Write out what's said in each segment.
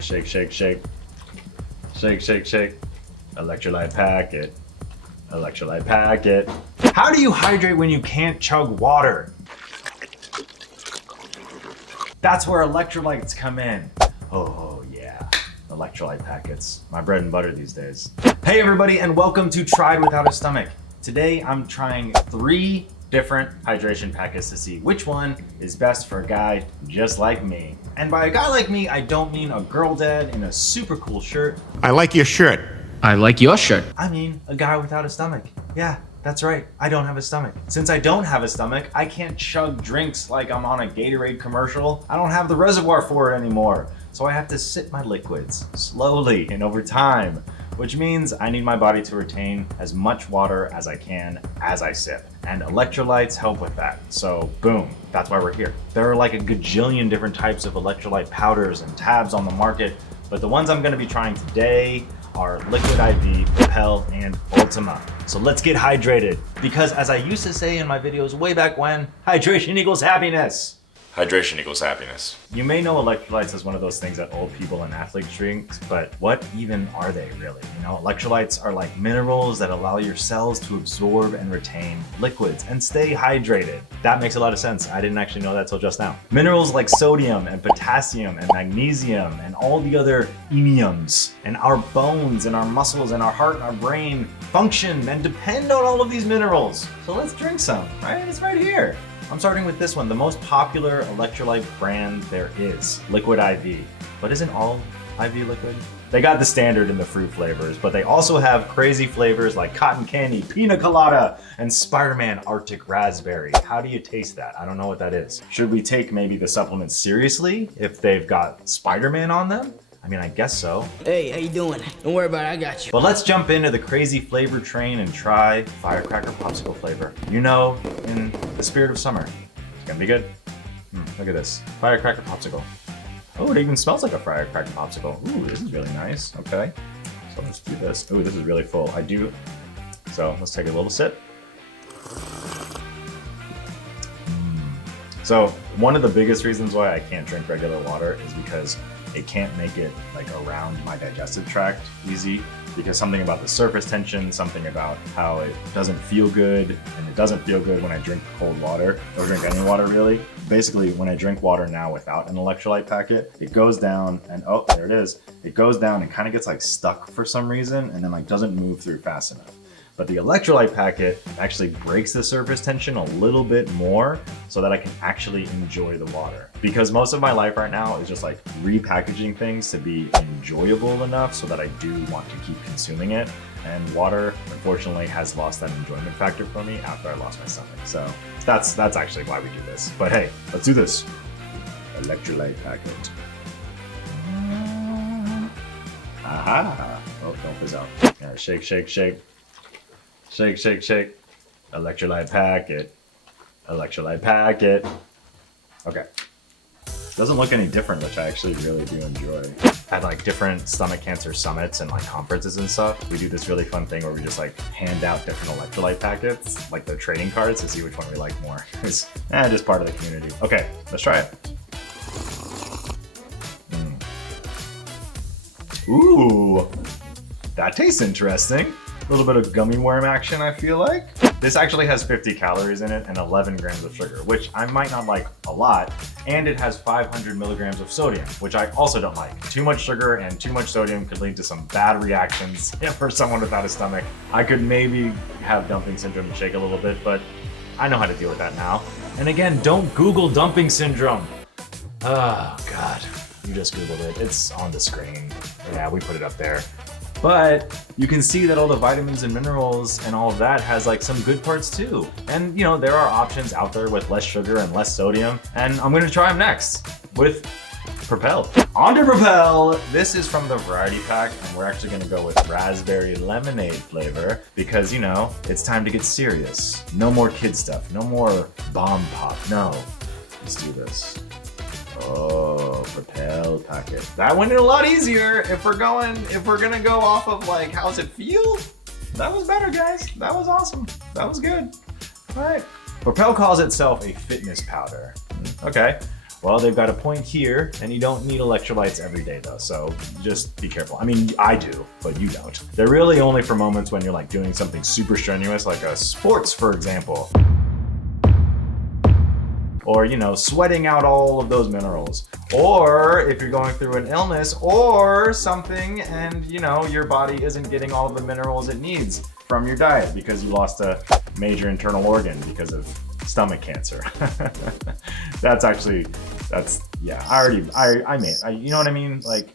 Shake, shake, shake. Shake, shake, shake. Electrolyte packet. Electrolyte packet. How do you hydrate when you can't chug water? That's where electrolytes come in. Oh yeah, electrolyte packets. My bread and butter these days. Hey everybody, and welcome to Tried Without a Stomach. Today I'm trying 3 different hydration packets to see which one is best for a guy just like me. And by a guy like me, I don't mean a girl dad in a super cool shirt. I like your shirt. I like your shirt. I mean a guy without a stomach. Yeah, that's right. I don't have a stomach. Since I don't have a stomach, I can't chug drinks like I'm on a Gatorade commercial. I don't have the reservoir for it anymore. So I have to sip my liquids slowly and over time, which means I need my body to retain as much water as I can as I sip. And electrolytes help with that. So boom, that's why we're here. There are like a gajillion different types of electrolyte powders and tabs on the market, but the ones I'm gonna be trying today are Liquid IV, Propel, and Ultima. So let's get hydrated. Because as I used to say in my videos way back when, hydration equals happiness. Hydration equals happiness. You may know electrolytes as one of those things that old people and athletes drink, but what even are they really? You know, electrolytes are like minerals that allow your cells to absorb and retain liquids and stay hydrated. That makes a lot of sense. I didn't actually know that till just now. Minerals like sodium and potassium and magnesium and all the other emiums, and our bones and our muscles and our heart and our brain function and depend on all of these minerals. So let's drink some, right? It's right here. I'm starting with this one, the most popular electrolyte brand there is, Liquid IV. But isn't all IV liquid? They got the standard in the fruit flavors, but they also have crazy flavors like cotton candy, pina colada, and Spider-Man Arctic raspberry. How do you taste that? I don't know what that is. Should we take maybe the supplements seriously if they've got Spider-Man on them? I mean, I guess so. Hey, how you doing? Don't worry about it, I got you. But let's jump into the crazy flavor train and try firecracker popsicle flavor. You know, in the spirit of summer. It's gonna be good. Look at this, firecracker popsicle. Oh, it even smells like a firecracker popsicle. Ooh, this is really nice, okay. So let's do this. Ooh, this is really full. So let's take a little sip. So one of the biggest reasons why I can't drink regular water is because it can't make it like around my digestive tract easy, because something about the surface tension, something about how it doesn't feel good, and it doesn't feel good when I drink cold water or drink any water really. Basically, when I drink water now without an electrolyte packet, it goes down and oh, there it is. It goes down and kind of gets like stuck for some reason and then like doesn't move through fast enough. But the electrolyte packet actually breaks the surface tension a little bit more so that I can actually enjoy the water. Because most of my life right now is just like repackaging things to be enjoyable enough so that I do want to keep consuming it. And water, unfortunately, has lost that enjoyment factor for me after I lost my stomach. So that's actually why we do this. But hey, let's do this. Electrolyte packet. Aha! Oh, don't fizz out. Yeah, shake, shake, shake. Shake, shake, shake. Electrolyte packet. Electrolyte packet. Okay. Doesn't look any different, which I actually really do enjoy. At like different stomach cancer summits and like conferences and stuff, we do this really fun thing where we just like hand out different electrolyte packets, like the trading cards, to see which one we like more. It's just part of the community. Okay, let's try it. Ooh, that tastes interesting. A little bit of gummy worm action, I feel like. This actually has 50 calories in it and 11 grams of sugar, which I might not like a lot. And it has 500 milligrams of sodium, which I also don't like. Too much sugar and too much sodium could lead to some bad reactions for someone without a stomach. I could maybe have dumping syndrome and shake a little bit, but I know how to deal with that now. And again, don't Google dumping syndrome. Oh God, you just Googled it. It's on the screen. Yeah, we put it up there. But you can see that all the vitamins and minerals and all of that has like some good parts too. And you know, there are options out there with less sugar and less sodium. And I'm gonna try them next with Propel. On to Propel! This is from the variety pack, and we're actually gonna go with raspberry lemonade flavor because, you know, it's time to get serious. No more kid stuff, no more bomb pop, no. Let's do this. Oh, Propel packet. That went in a lot easier if we're gonna go off of like, how's it feel? That was better, guys. That was awesome. That was good. All right. Propel calls itself a fitness powder. Okay. Well, they've got a point here, and you don't need electrolytes every day though, so just be careful. I mean, I do, but you don't. They're really only for moments when you're like doing something super strenuous, like a sports, for example. Or, you know, sweating out all of those minerals. Or if you're going through an illness or something and, you know, your body isn't getting all of the minerals it needs from your diet because you lost a major internal organ because of stomach cancer. Yeah, you know what I mean? Like,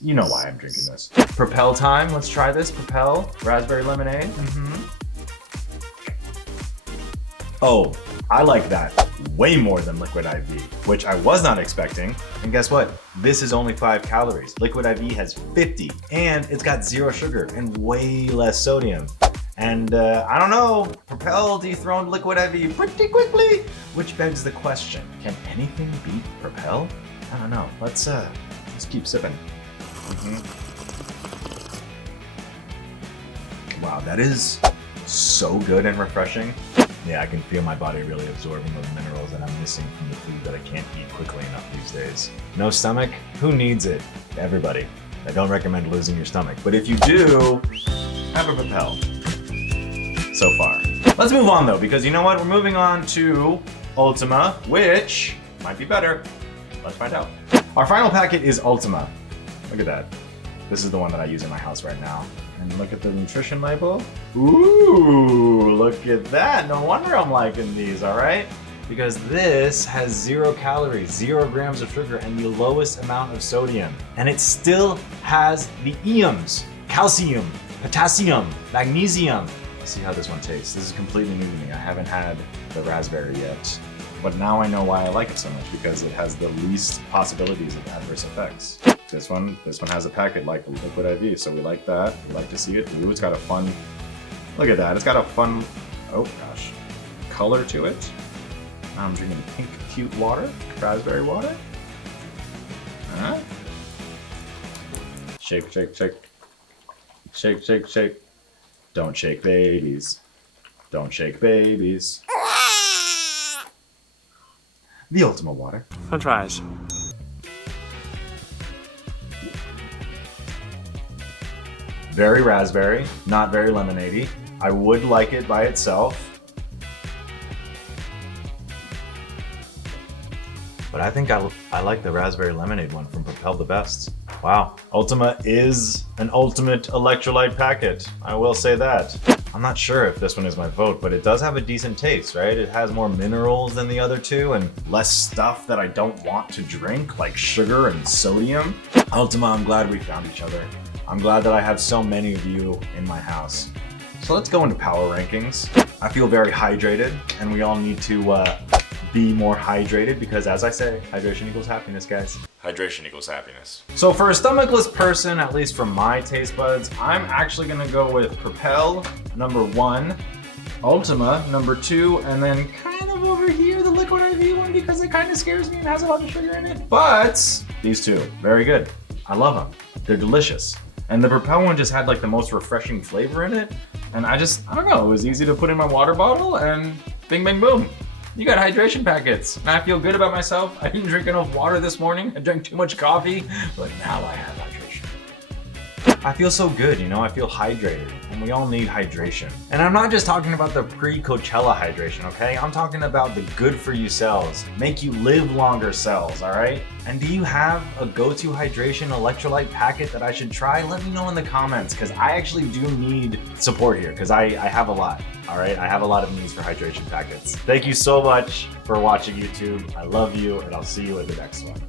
you know why I'm drinking this. Propel time, let's try this. Propel, raspberry lemonade. Oh, I like that way more than Liquid IV, which I was not expecting. And guess what? This is only 5 calories. Liquid IV has 50, and it's got 0 sugar and way less sodium. And I don't know, Propel dethroned Liquid IV pretty quickly, which begs the question, can anything beat Propel? I don't know, let's keep sipping. Wow, that is so good and refreshing. Yeah, I can feel my body really absorbing those minerals that I'm missing from the food that I can't eat quickly enough these days. No stomach? Who needs it? Everybody. I don't recommend losing your stomach, but if you do, have a Propel. So far. Let's move on though, because you know what? We're moving on to Ultima, which might be better. Let's find out. Our final packet is Ultima. Look at that. This is the one that I use in my house right now. And look at the nutrition label. Ooh, look at that. No wonder I'm liking these, all right? Because this has 0 calories, 0 grams of sugar, and the lowest amount of sodium. And it still has the ions, calcium, potassium, magnesium. Let's see how this one tastes. This is completely new to me. I haven't had the raspberry yet. But now I know why I like it so much, because it has the least possibilities of adverse effects. This one has a packet like Liquid IV, so we like that. We like to see it. Ooh, it's got a fun, look at that. It's got a fun, oh gosh, color to it. Now I'm drinking pink cute water, raspberry water. Huh? Shake, shake, shake. Shake, shake, shake. Don't shake babies. Don't shake babies. The Ultima water. French fries. Very raspberry, not very lemonade-y. I would like it by itself. But I think I like the raspberry lemonade one from Propel the best. Wow, Ultima is an ultimate electrolyte packet. I will say that. I'm not sure if this one is my vote, but it does have a decent taste, right? It has more minerals than the other two and less stuff that I don't want to drink, like sugar and sodium. Ultima, I'm glad we found each other. I'm glad that I have so many of you in my house. So let's go into power rankings. I feel very hydrated, and we all need to be more hydrated because, as I say, hydration equals happiness, guys. Hydration equals happiness. So for a stomachless person, at least from my taste buds, I'm actually gonna go with Propel, number 1, Ultima, number 2, and then kind of over here, the Liquid IV one, because it kind of scares me and has a lot of sugar in it. But these two, very good. I love them. They're delicious. And the Propel one just had like the most refreshing flavor in it. And I don't know, it was easy to put in my water bottle and bing, bang, boom. You got hydration packets. And I feel good about myself. I didn't drink enough water this morning. I drank too much coffee, but now I have hydration. I feel so good, you know, I feel hydrated, and we all need hydration. And I'm not just talking about the pre-Coachella hydration, okay? I'm talking about the good for you cells, make you live longer cells, all right? And do you have a go-to hydration electrolyte packet that I should try? Let me know in the comments, because I actually do need support here, because I have a lot, all right? I have a lot of needs for hydration packets. Thank you so much for watching YouTube. I love you, and I'll see you in the next one.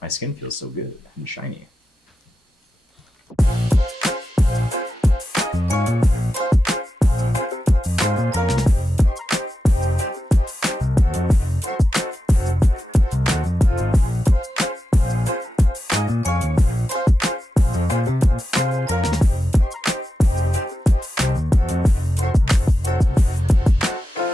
My skin feels so good and shiny.